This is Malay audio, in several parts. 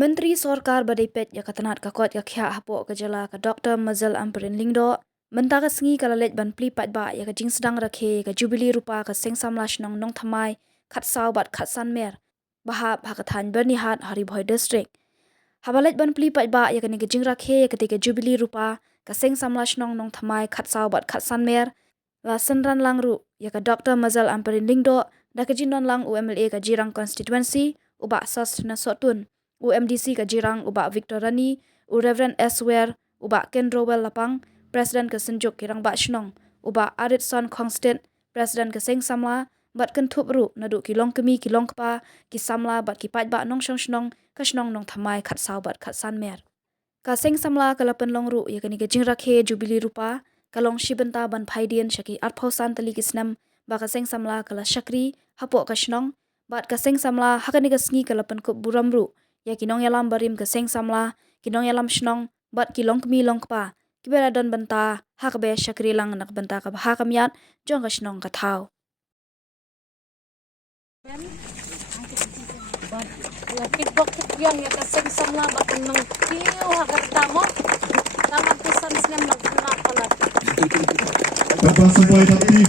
Menteri Sorkar Badipet ya katanat kakot ya kya hapo kejala ka Dr. Mazal Amperin Lingdo mentaka sengi kalalet ban pli pat ba ya ka jing sedang rakhe ka Jubilee rupa ka seng samlash nong thamai khat saw bat khat san mer bahap hakathan bernihat Haribhoi district habalet ban pli pat ba ya ka ni ka jing rakhe ya ketika Jubilee rupa ka seng samlash nong thamai khat saw bat khat san mer la senran langru ya ka Dr. Mazal Amperin Lingdo da ka jinon lang UMLA ka Jirang constituency uba sas na sotun UMDC ka Jirang uba Victor Rani, Reverend Eswer uba Ken Rowell Lapang, Presiden ke Senjuk Kirang Ba Shnong, uba Adit Son Kongstet, Presiden ke Seng Samla, bat ken thup ru nadu kilong kemi kilong kpa, ki samla bat ki pat ba nong shong shnong, ka shnong nong thamai khat saw bat khat san mer. Ka Seng Samla ka lapen long ru ya kani ke jing rakhe Jubilee rupa, kalong shibenta ban phaidien shaki arphausan tali kisnam, ba ka Seng Samla kala shakri, hapo ka shnong, bat ka Seng Samla hakani ka sngi ka lapen kup buram ru, ya kinong yalam barim ke Seng Samla, kinong yalam shnong, bat kilong kemi long kpa, kibera don benta, hakbe shakri lang nak benta ka bahakam yat, jong ka shnong ka thau. Ya kitbok yang ya ka Seng Samla bakan nang kiyo hagat tamo, tamat pisan siya magkanapalat. Bapak semua tapi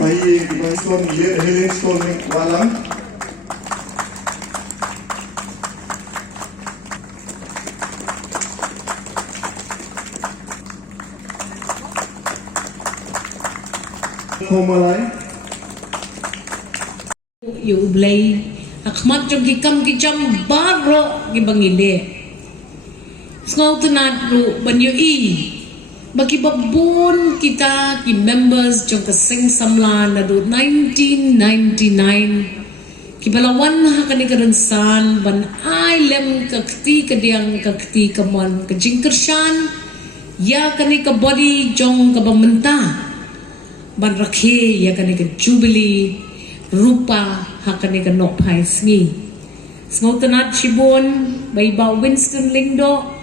bayi dibantuan Helen Stone Walang Komalai Yu blay akmat jog gikam gijam baro gibangile ngaw tunat ru banyu i bagi babun kita ki members jog ka Seng Samla na do 1999 ki balawan ha kani karansan ban ailem kakti kadiang kakti kaman ka jingkershan ya kani ka body jong ka bamenta ban rakhe ya kani ka Jubilee rupa hakani ka nokpai sngi sngotanat chibon bay ba Winston Lingdo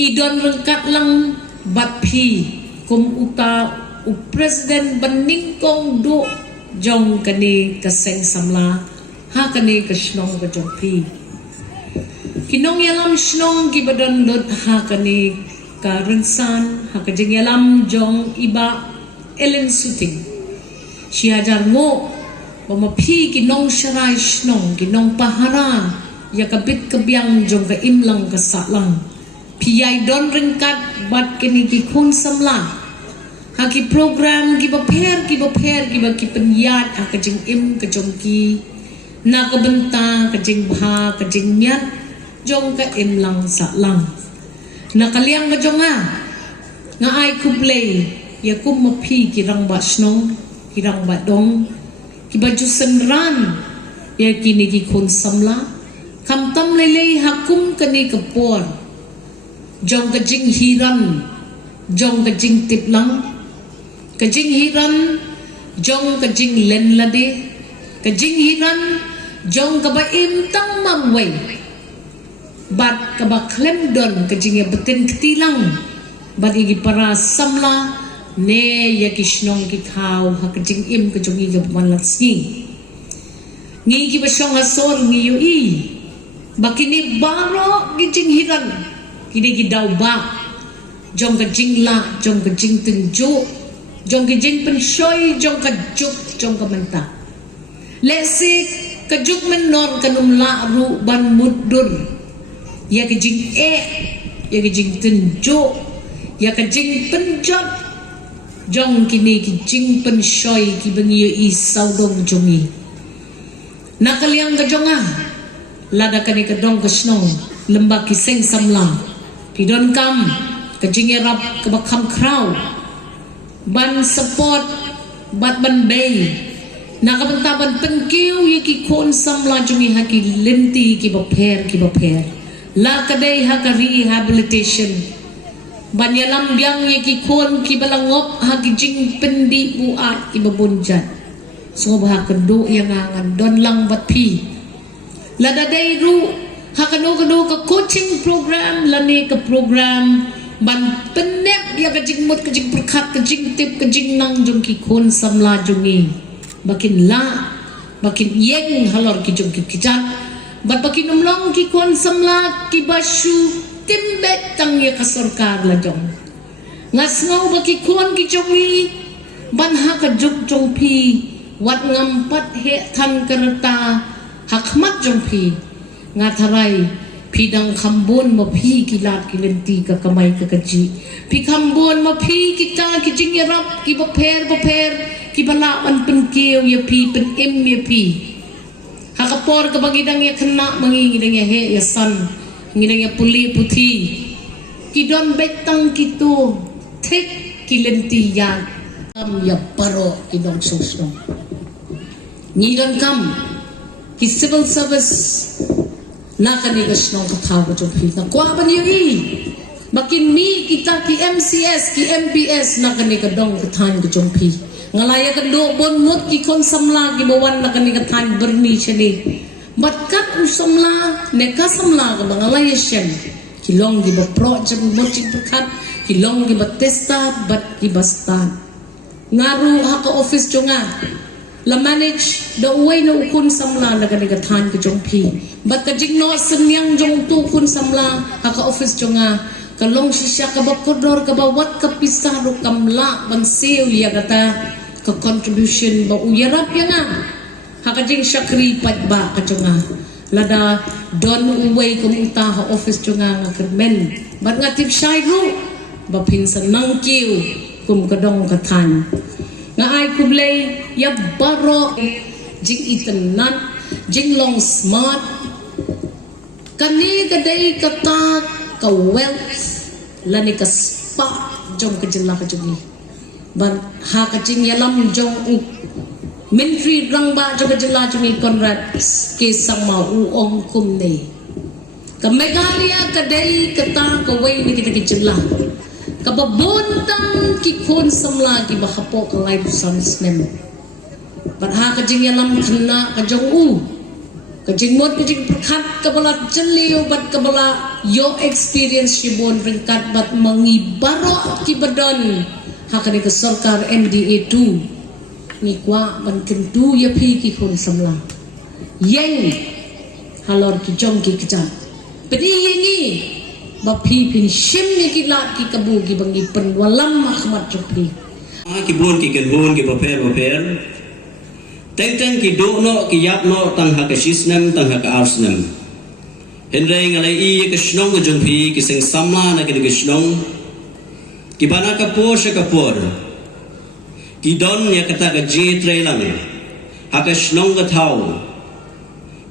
idon rengkat lang batpi kum uta u Presiden baningkong do jong kani ka Seng Samla hakani ka shnong ka jongpi kinong yalam shnong gibadon lot hakani ka rensan hakajing yalam jong iba Ellen Suting siajar ngo pamapi kinong syarai shnong kinong pahara ya kabit kabyang jong ka imlang ka salang piyay don ringkat bat kini ki kun samla haki program kiba per kiba kipenyat akajing im kajongki na kabenta kajing bha kajing nyat jong ka imlang salang nakaliang ka jonga nga ay kuplay ya kum mapi kirang ba shnong kirang ba dong kibaju senran ya kini ki kun samla kamtam lele hakum kani kapor jong kajing hiran jong kajing tiplang kajing hiran jong kajing lenlade kajing hiran jong kabaim tang mamway bat kaba klemdon kajing ya betin ketilang bat igi para samla ne ya kishnong ki thau ha kajing im kajong igi malat sngi ngi ki basong asor ngi yu i bakini baro gijing hiran kini ki daw ba jong kajing la jong kajing tenjo jong kajing penshoy jong kajuk jong kamenta lesi kajuk menor kanum la ru ban mudur ya kajing ya kajing tenjo ya kajing penjot jong kini ki jing penshoy ki bengi i saudong jongi nakaliang ka jonga lada kani ka dong ka snong lembak ki Seng Samla pidon kam ka jing rap ka bakam kraw ban support bat ban bay nakabentaban pengkiw ya ki kon samla jongi haki lenti ki baper la kadai haka rehabilitation banyalam biang ye ki kon ki balangop hagi jing pendi buat ibabunjan so bah kendo yang angan don lang bat pi Lada dairu hakano ka coaching program lani ka program ban penep ya ka jing mut ka jing perkat ka jing tip ka jing nang jong ki khon samla jongi bakin la bakin yeng halor ki jong ki kijat bat bakin umlong ki khon samla ki basu timbet tang ya ka sarkar la jong ngas ngau baki khon ki jongi ban ha ka juk jong pi wat ngam pat he than karata hakmat jong pi ngatharai pidang khambon ma phi kilat kilenti ka kamai ka kaji pi khambon ma phi kita ki jingerap ki bapher ki bala an pen keu ya pi pen em ya pi hakapor ka bagidang ya kena mangi ngidang ya he ya san ngidang ya puli puthi ki don betang kitu thek kilenti ya am ya paro ki dong sosno ni don kam ki civil service nakani gasnong kathaw ko jompi na kwa ban yi bakin mi kita ki MCS ki MPS nakani ka dong kathan ko jompi ngalaya ka do bon mot ki kon samla ki bawan nakani kathan berni chani batkat usamla ne ka samla ka ngalaya shen ki long di ba project mot ki berkat ki long di ba testa bat ki basta ngaru ha ka office jonga la manage the way no kun samla la ka than ka jongpi bat ka jing no senyang jong tu kun samla ha ka office jonga ka long shisha ka ba kodor ka ba wat ka pisah ro kamla ban seu ya kata ka contribution ba uyarap ya nga ha ka jing shakri pat ba ka jonga lada don uway kumuta ha office jonga nga kermen bat nga tip shai ro ba pinsan nang kiu kum ka dong ka than nga ay kublay ya baro jing itanan jing long smart kani kadai kata ka wealth lani ka spa jong ka jilla ka jungi ban ha ka jing yalam jong u mentri rang ba jong ka jilla jungi Conrad ke sama u ong kum ne ka megalia kadai kata ka way ni kita jilla kababontang ki khon samla ki bahapo ka life sans nem padha ka jing yalam khna ka jong u ka jing mot ka jing prakhat ka bala jalio bat ka bala yo experience shibon ringkat bat mangi baro ki badon ha ka ni ka sarkar NDA 2 ni kwa man kentu ya phi ki khon samla yeng halor ki jong ki kijat pedi yengi bapi pin shim ni kilat ki kabu ki bangi pen walam mahmat jopi ki bon ki ken bon ki paper teng ki do no ki yap no tang ha ka shisnam tang ha ka arsnam henrei ngalai i ka shnong ko jompi ki seng samla na ki shnong ki bana ka por ki don ya kata ka je trelang ha ka shnong ka thau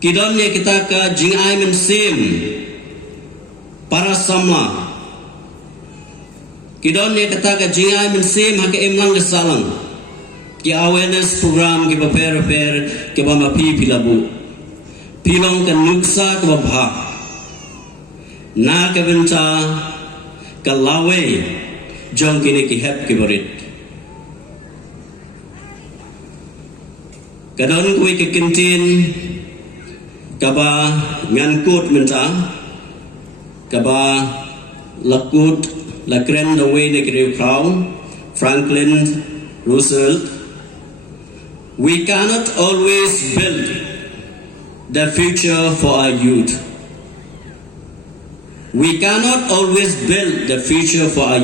ki don ya kita ka jing ai men sim para samla kidon ne kata ka jingai min sem ha ke emlang salang ki awareness program ki paper ki ba ma pi pilabu pilong ka nuksa ka ba na ka benca ka lawe jong kini ki hep ki borit kadon ko ki kintin ka ba ngankut menca kaba lakut lakren the way the great crown Franklin Roosevelt we cannot always build the future for our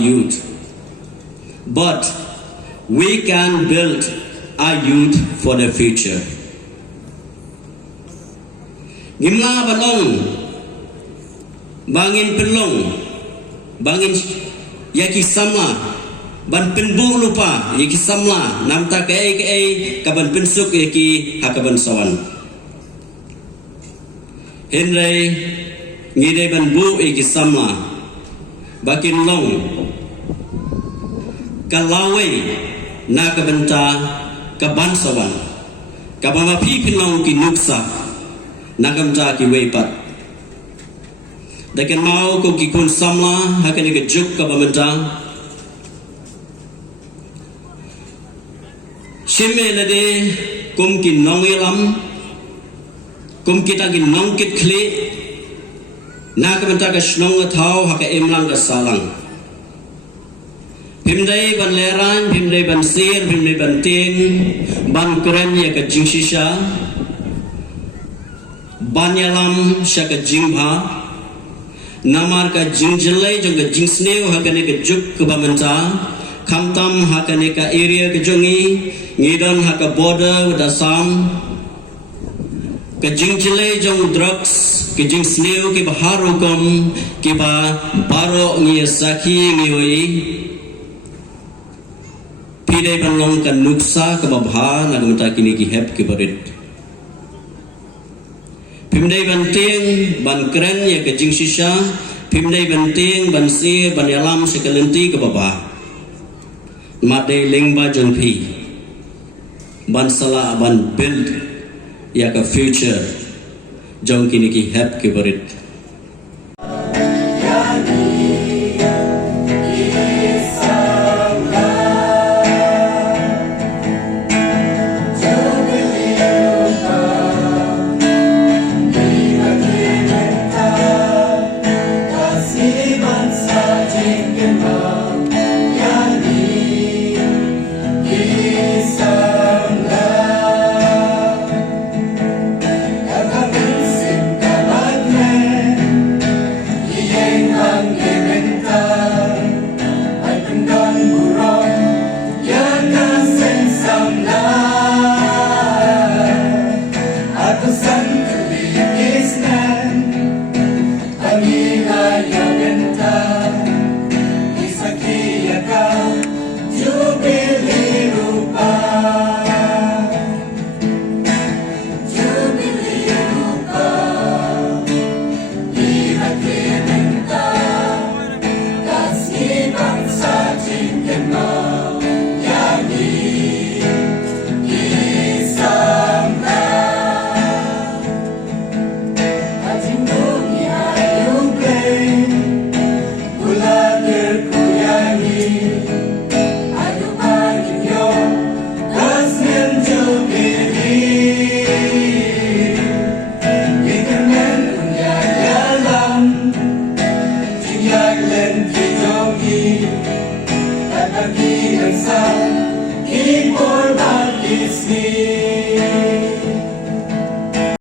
youth but we can build our youth for the future gimla balong bangin pelong bangin yaki samla ban penbu lupa yaki samla namta ke kaban pensuk yaki hakaban sawan henrei ngide ban bu yaki samla bakin long kalawe na kabanta kaban sawan kabama pi pinong ki nuksa nakamta ki weipat Dakan mau ko ki kun samla hakan ke juk ka bamenta shimme lade kum ki nongelam kum kita gi nongkit kli na ka menta ka snong thau ha ka emlang ka salang Pimdai ban leran, pimdai ban sir, pimdai ban ting, ban keren ya ke jing shisha, ban yalam sya ke jing bha, namar ka jing jelai jong ke jing sneu ha ke ne ke juk ke bamenta, kamtam ha ke ne ka area ke jongi, ngidon ha ka border with Assam, ke jing jelai jong drugs, ke jing sneu ke baharukom, ke ba baro ngi saki ngioi, Pidai panlong kan nuksa ke babha na gamta kini ki hep ke barit. Pimdai banting ban keren ya ke jing shisha, pimdai banting ban sir ban yalam sekalenti ke babha. Madai lingba jong pi. Ban sala ban build ya ke future jong kini ki hep ke barit. Siman sa jingin